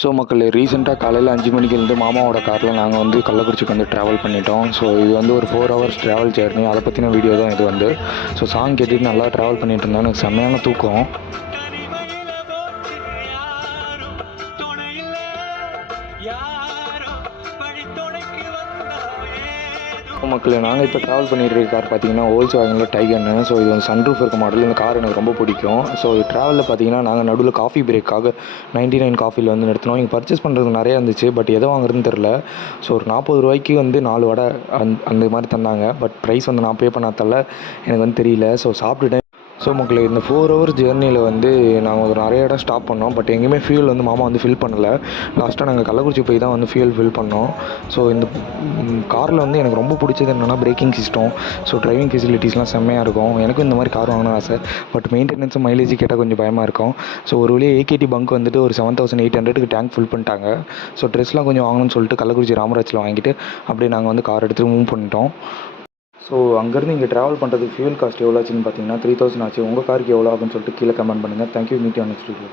So மக்களே, ரீசெண்டாக காலையில் 5 மணிக்கு எழுந்து மாமாவோட காரில் நாங்கள் வந்து கள்ளக்குறிச்சிக்கு வந்து ட்ராவல் பண்ணிட்டோம். ஸோ இது வந்து ஒரு 4 ஹவர்ஸ் ட்ராவல் ஜேர்னி. அதை பற்றின வீடியோ தான் இது வந்து. ஸோ சாங் கேட்டுட்டு நல்லா ட்ராவல் பண்ணிட்டு இருந்தோம். எனக்கு செம்மையான தூக்கம். மக்களே, நாங்கள் இப்போ ட்ராவல் பண்ணிட்டு இருக்க கார் பார்த்தீங்கன்னா Volkswagenல டைகன்னு. ஸோ இது வந்து சன்ரூஃப் இருக்க மாடல். இந்த கார் எனக்கு ரொம்ப பிடிக்கும். ஸோ ட்ராவலில் பார்த்தீங்கன்னா நாங்கள் நடுவில் காஃபி பிரேக்காக 99 காஃபியில் வந்து நிறுத்தினோம். இங்கே பர்ச்சேஸ் பண்ணுறது நிறையா இருந்துச்சு. பட் எதை வாங்குறதுன்னு தெரில. ஸோ ஒரு 40 ரூபாய்க்கு வந்து 4 வடை அந்த மாதிரி தந்தாங்க. பட் ப்ரைஸ் வந்து நான் பே பண்ணாதால எனக்கு வந்து தெரியல. ஸோ சாப்பிட்டுட்டேன். ஸோ மக்களே, இந்த 4 ஹவர்ஸ் ஜேர்னியில் வந்து நாங்கள் ஒரு நிறைய இடம் ஸ்டாப் பண்ணோம். பட் எங்கேயுமே ஃபியூல் வந்து மாமா வந்து ஃபில் பண்ணலை. லாஸ்ட்டாக நாங்கள் கள்ளக்குறிச்சி போய் தான் வந்து ஃபில் பண்ணோம். ஸோ இந்த காரில் வந்து எனக்கு ரொம்ப பிடிச்சது என்னென்னா பிரேக்கிங் சிஸ்டம். ஸோ டிரைவிங் ஃபெசிலிட்டிஸ்லாம் செம்மையாக இருக்கும். எனக்கும் இந்த மாதிரி கார் வாங்கணும்னு ஆசை. பட் மெயின்டெனன்ஸும் மைலேஜ் கேட்டால் கொஞ்சம் பயமாக இருக்கும். ஸோ ஒரு வழியாக ஏகேடி பங்க் வந்துட்டு ஒரு 7800க்கு டேங்க் ஃபில் பண்ணிட்டாங்க. ஸோ ட்ரெஸ்லாம் கொஞ்சம் வாங்கணும்னு சொல்லிட்டு கள்ளக்குறிச்சி ராமராஜில் வாங்கிட்டு அப்படியே நாங்கள் வந்து கார் எடுத்துகிட்டு மூவ் பண்ணிட்டோம். ஸோ அங்கேருந்து இங்கே ட்ராவல் பண்ணுறதுக்கு ஃபியூல் காஸ்ட் எவ்வளோ ஆச்சுன்னு பார்த்தீங்கன்னா 3000 ஆச்சு. உங்கள் காருக்கு எவ்வளோ ஆகுன்னு சொல்லிட்டு கீழே கமெண்ட் பண்ணுங்கள். Thank you. Meet you next video.